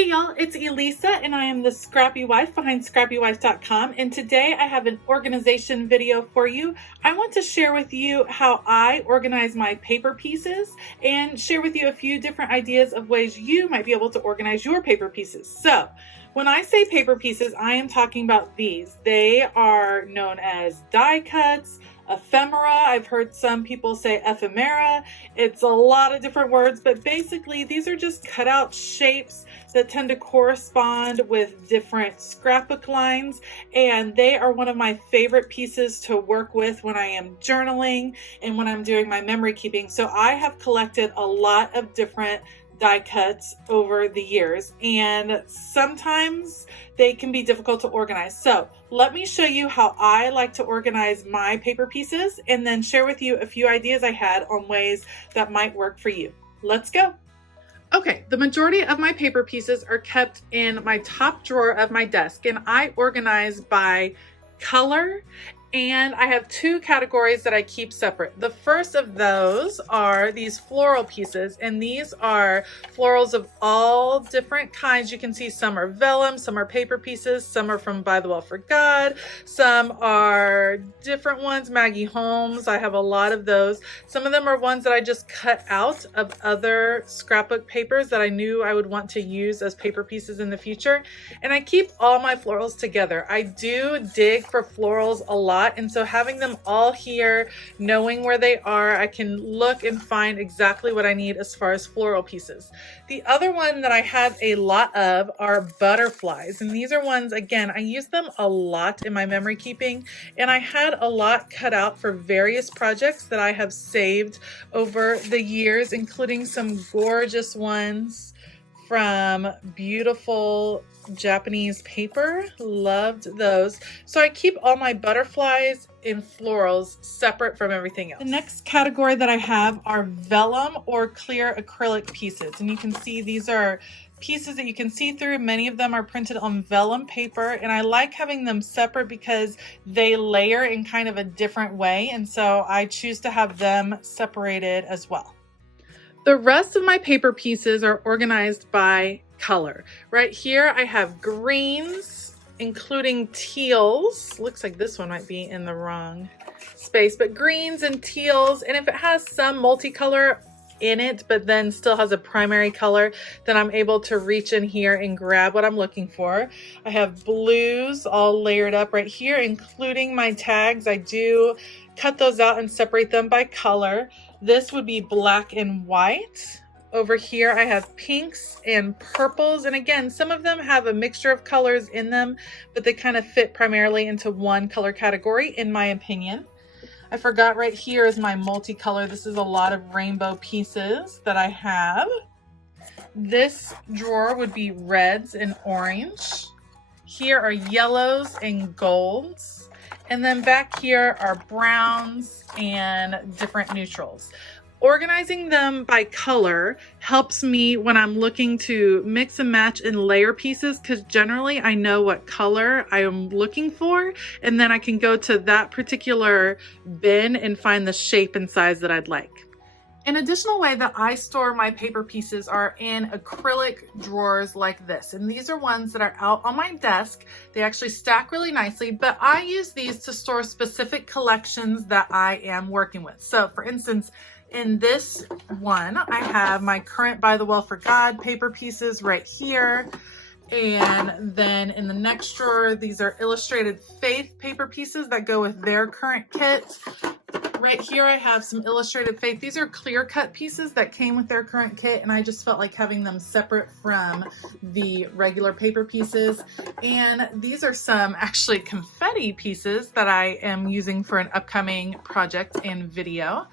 Hey y'all, it's Elisa and I am the Scrappy Wife behind scrappywife.com, and today I have an organization video for you. I want to share with you how I organize my paper pieces and share with you a few different ideas of ways you might be able to organize your paper pieces. So when I say paper pieces, I am talking about these. They are known as die cuts, ephemera. I've heard some people say ephemera. It's a lot of different words, but basically these are just cut out shapes that tend to correspond with different scrapbook lines, and they are one of my favorite pieces to work with when I am journaling and when I'm doing my memory keeping. So I have collected a lot of different die cuts over the years, and sometimes they can be difficult to organize. So let me show you how I like to organize my paper pieces and then share with you a few ideas I had on ways that might work for you. Let's go. Okay, the majority of my paper pieces are kept in my top drawer of my desk, and I organize by color, and I have two categories that I keep separate. The first of those are these floral pieces, and these are florals of all different kinds. You can see some are vellum, some are paper pieces, some are from By the Well for God, some are different ones, Maggie Holmes. I have a lot of those. Some of them are ones that I just cut out of other scrapbook papers that I knew I would want to use as paper pieces in the future. And I keep all my florals together. I do dig for florals a lot, and so having them all here, knowing where they are, I can look and find exactly what I need as far as floral pieces. The other one that I have a lot of are butterflies, and these are ones, again, I use them a lot in my memory keeping, and I had a lot cut out for various projects that I have saved over the years, including some gorgeous ones from beautiful Japanese paper. Loved those. So I keep all my butterflies and florals separate from everything else. The next category that I have are vellum or clear acrylic pieces. And you can see these are pieces that you can see through. Many of them are printed on vellum paper, and I like having them separate because they layer in kind of a different way. And so I choose to have them separated as well. The rest of my paper pieces are organized by color. Right here I have greens, including teals. Looks like this one might be in the wrong space, but greens and teals. And if it has some multicolor in it, but then still has a primary color, then I'm able to reach in here and grab what I'm looking for. I have blues all layered up right here, including my tags. I do cut those out and separate them by color. This would be black and white. Over here I have pinks and purples, and again, some of them have a mixture of colors in them, but they kind of fit primarily into one color category in my opinion. I forgot, right here is my multicolor. This is a lot of rainbow pieces that I have. This drawer would be reds and orange. Here are yellows and golds. And then back here are browns and different neutrals. Organizing them by color helps me when I'm looking to mix and match and layer pieces, because generally I know what color I am looking for, and then I can go to that particular bin and find the shape and size that I'd like. An additional way that I store my paper pieces are in acrylic drawers like this. And these are ones that are out on my desk. They actually stack really nicely, but I use these to store specific collections that I am working with. So for instance, in this one, I have my current By the Well for God paper pieces right here. And then in the next drawer, these are Illustrated Faith paper pieces that go with their current kit. Right here I have some Illustrated Faith. These are clear cut pieces that came with their current kit, and I just felt like having them separate from the regular paper pieces. And these are some actually confetti pieces that I am using for an upcoming project and video.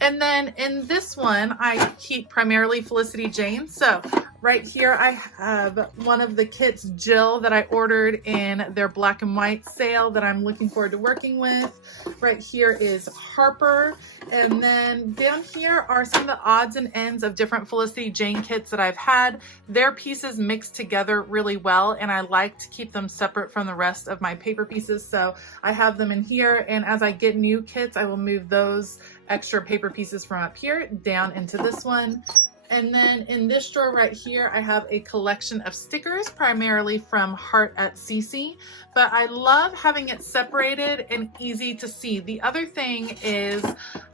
And then in this one, I keep primarily Felicity Jane. So right here, I have one of the kits, Jill, that I ordered in their black and white sale that I'm looking forward to working with. Right here is Harper. And then down here are some of the odds and ends of different Felicity Jane kits that I've had. Their pieces mixed together really well, and I like to keep them separate from the rest of my paper pieces. So I have them in here, and as I get new kits, I will move those extra paper pieces from up here down into this one. And then in this drawer right here, I have a collection of stickers, primarily from Heart at Cece, but I love having it separated and easy to see. The other thing is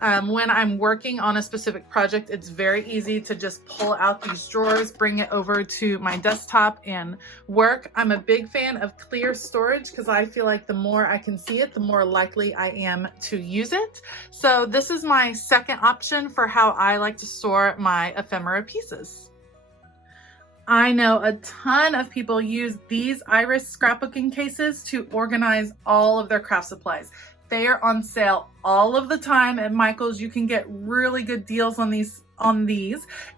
when I'm working on a specific project, it's very easy to just pull out these drawers, bring it over to my desktop and work. I'm a big fan of clear storage because I feel like the more I can see it, the more likely I am to use it. So this is my second option for how I like to store my ephemera pieces. I know a ton of people use these iris scrapbooking cases to organize all of their craft supplies. They are on sale all of the time at Michael's. You can get really good deals on these.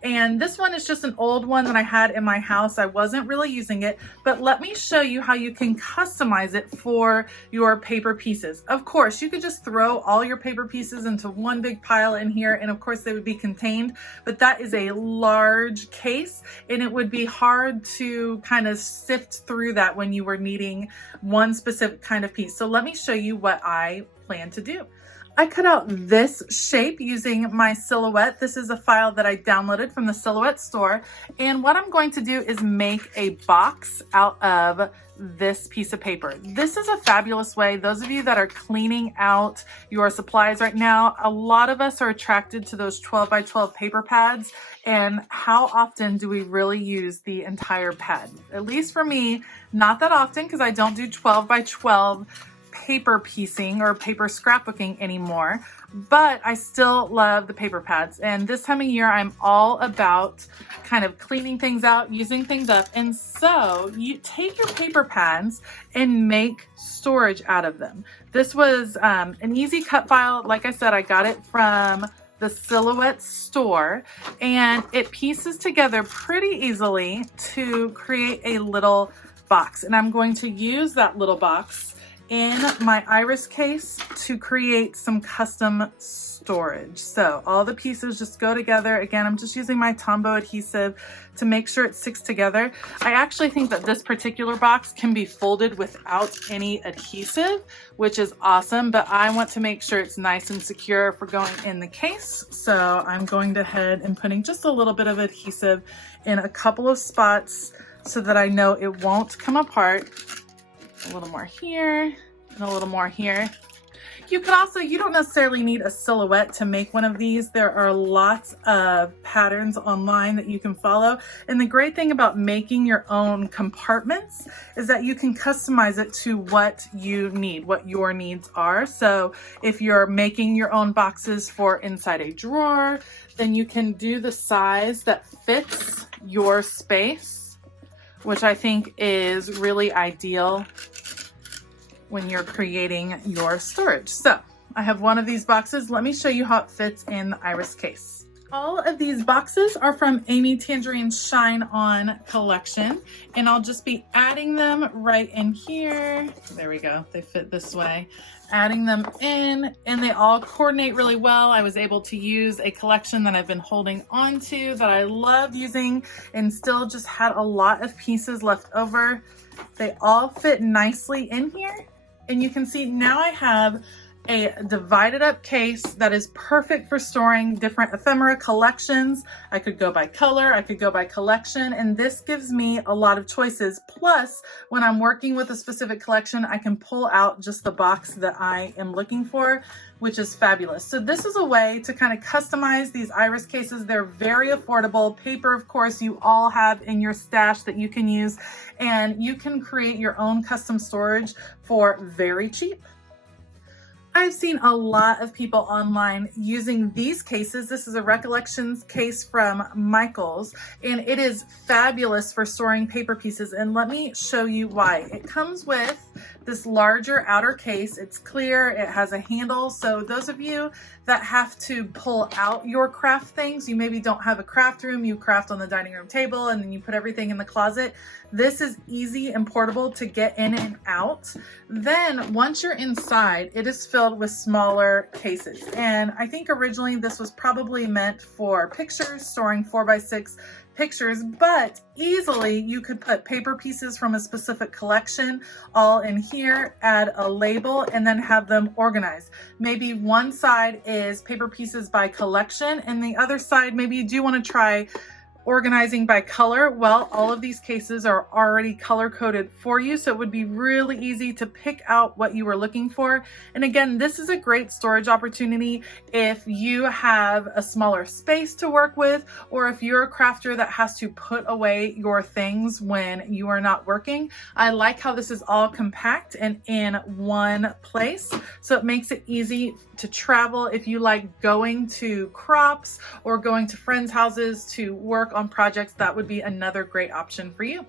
And this one is just an old one that I had in my house. I wasn't really using it, but let me show you how you can customize it for your paper pieces. Of course, you could just throw all your paper pieces into one big pile in here, and of course they would be contained, but that is a large case and it would be hard to kind of sift through that when you were needing one specific kind of piece. So let me show you what I plan to do. I cut out this shape using my Silhouette. This is a file that I downloaded from the Silhouette store. And what I'm going to do is make a box out of this piece of paper. This is a fabulous way. Those of you that are cleaning out your supplies right now, a lot of us are attracted to those 12 by 12 paper pads. And how often do we really use the entire pad? At least for me, not that often, because I don't do 12 by 12 paper piecing or paper scrapbooking anymore, but I still love the paper pads. And this time of year, I'm all about kind of cleaning things out, using things up. And so you take your paper pads and make storage out of them. This was an easy cut file. Like I said, I got it from the Silhouette store, and it pieces together pretty easily to create a little box. And I'm going to use that little box in my iris case to create some custom storage. So all the pieces just go together. Again, I'm just using my Tombow adhesive to make sure it sticks together. I actually think that this particular box can be folded without any adhesive, which is awesome, but I want to make sure it's nice and secure for going in the case. So I'm going ahead and putting just a little bit of adhesive in a couple of spots so that I know it won't come apart. A little more here and a little more here. You could also, you don't necessarily need a Silhouette to make one of these. There are lots of patterns online that you can follow. And the great thing about making your own compartments is that you can customize it to what you need, what your needs are. So if you're making your own boxes for inside a drawer, then you can do the size that fits your space, which I think is really ideal when you're creating your storage. So I have one of these boxes. Let me show you how it fits in the iris case. All of these boxes are from Amy Tangerine's Shine On collection, and I'll just be adding them right in here. There we go, they fit this way. Adding them in, and they all coordinate really well. I was able to use a collection that I've been holding on to that I love using and still just had a lot of pieces left over. They all fit nicely in here. And you can see now I have a divided up case that is perfect for storing different ephemera collections. I could go by color, I could go by collection, and this gives me a lot of choices. Plus, when I'm working with a specific collection, I can pull out just the box that I am looking for, which is fabulous. So this is a way to kind of customize these iris cases. They're very affordable. Paper, of course, you all have in your stash that you can use, and you can create your own custom storage for very cheap. I've seen a lot of people online using these cases. This is a Recollections case from Michael's, and it is fabulous for storing paper pieces. And let me show you why. It comes with this larger outer case. It's clear, it has a handle. So those of you that have to pull out your craft things, you maybe don't have a craft room, you craft on the dining room table and then you put everything in the closet. This is easy and portable to get in and out. Then once you're inside, it is filled with smaller cases. And I think originally this was probably meant for pictures, storing 4x6 pictures, but easily you could put paper pieces from a specific collection all in here, add a label, and then have them organized. Maybe one side is paper pieces by collection, and the other side, maybe you do want to try organizing by color. Well, all of these cases are already color coded for you, so it would be really easy to pick out what you were looking for. And again, this is a great storage opportunity if you have a smaller space to work with, or if you're a crafter that has to put away your things when you are not working. I like how this is all compact and in one place, so it makes it easy to travel if you like going to crops or going to friends' houses to work on projects. That would be another great option for you.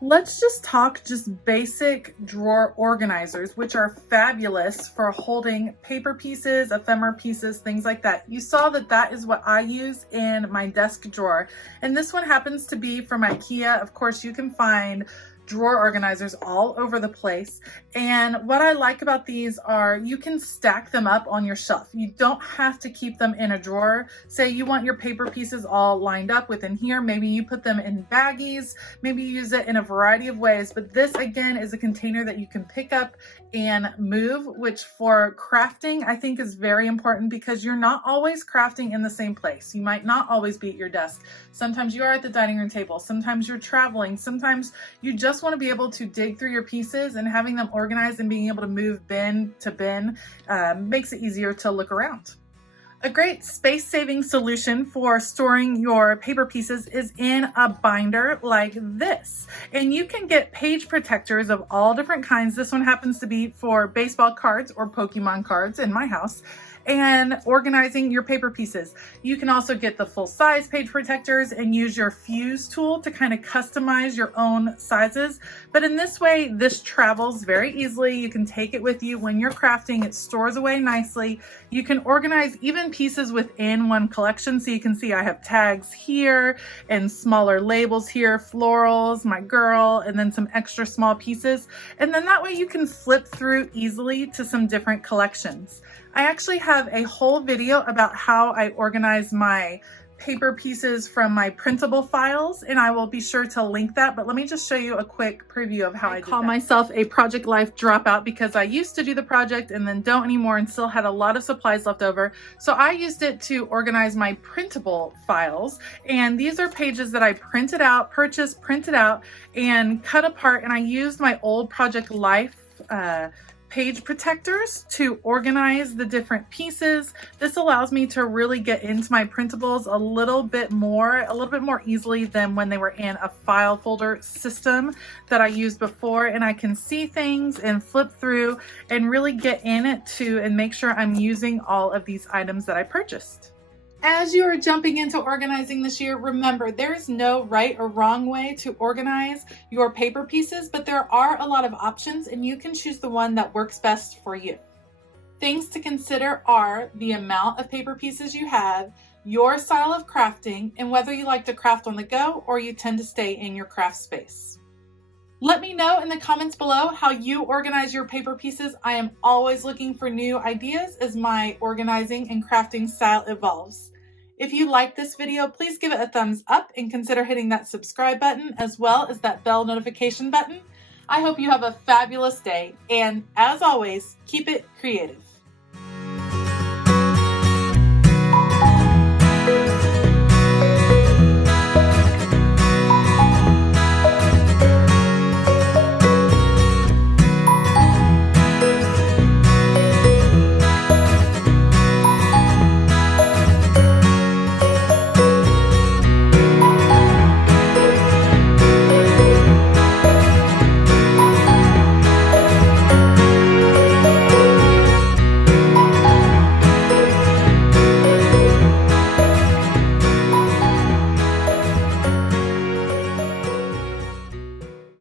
Let's just talk basic drawer organizers, which are fabulous for holding paper pieces, ephemera pieces, things like that. You saw that that is what I use in my desk drawer. And this one happens to be from IKEA. Of course, you can find drawer organizers all over the place. And what I like about these are you can stack them up on your shelf. You don't have to keep them in a drawer. Say you want your paper pieces all lined up within here. Maybe you put them in baggies. Maybe you use it in a variety of ways. But this again is a container that you can pick up and move, which for crafting I think is very important because you're not always crafting in the same place. You might not always be at your desk. Sometimes you are at the dining room table. Sometimes you're traveling. Sometimes you just want to be able to dig through your pieces, and having them organized and being able to move bin to bin makes it easier to look around. A great space-saving solution for storing your paper pieces is in a binder like this. And you can get page protectors of all different kinds. This one happens to be for baseball cards or Pokemon cards in my house, and organizing your paper pieces. You can also get the full-size page protectors and use your fuse tool to kind of customize your own sizes. But in this way, this travels very easily. You can take it with you when you're crafting. It stores away nicely. You can organize even pieces within one collection. So you can see I have tags here and smaller labels here, florals, my girl, and then some extra small pieces. And then that way you can flip through easily to some different collections. I actually have a whole video about how I organize my paper pieces from my printable files, and I will be sure to link that. But let me just show you a quick preview of how I call myself a Project Life dropout because I used to do the project and then don't anymore and still had a lot of supplies left over. So I used it to organize my printable files. And these are pages that I printed out, purchased, printed out, and cut apart. And I used my old Project Life page protectors to organize the different pieces. This allows me to really get into my printables a little bit more easily than when they were in a file folder system that I used before, and I can see things and flip through and really get in it too and make sure I'm using all of these items that I purchased. As you are jumping into organizing this year, remember there is no right or wrong way to organize your paper pieces, but there are a lot of options and you can choose the one that works best for you. Things to consider are the amount of paper pieces you have, your style of crafting, and whether you like to craft on the go or you tend to stay in your craft space. Let me know in the comments below how you organize your paper pieces. I am always looking for new ideas as my organizing and crafting style evolves. If you like this video, please give it a thumbs up and consider hitting that subscribe button as well as that bell notification button. I hope you have a fabulous day, and as always, keep it creative.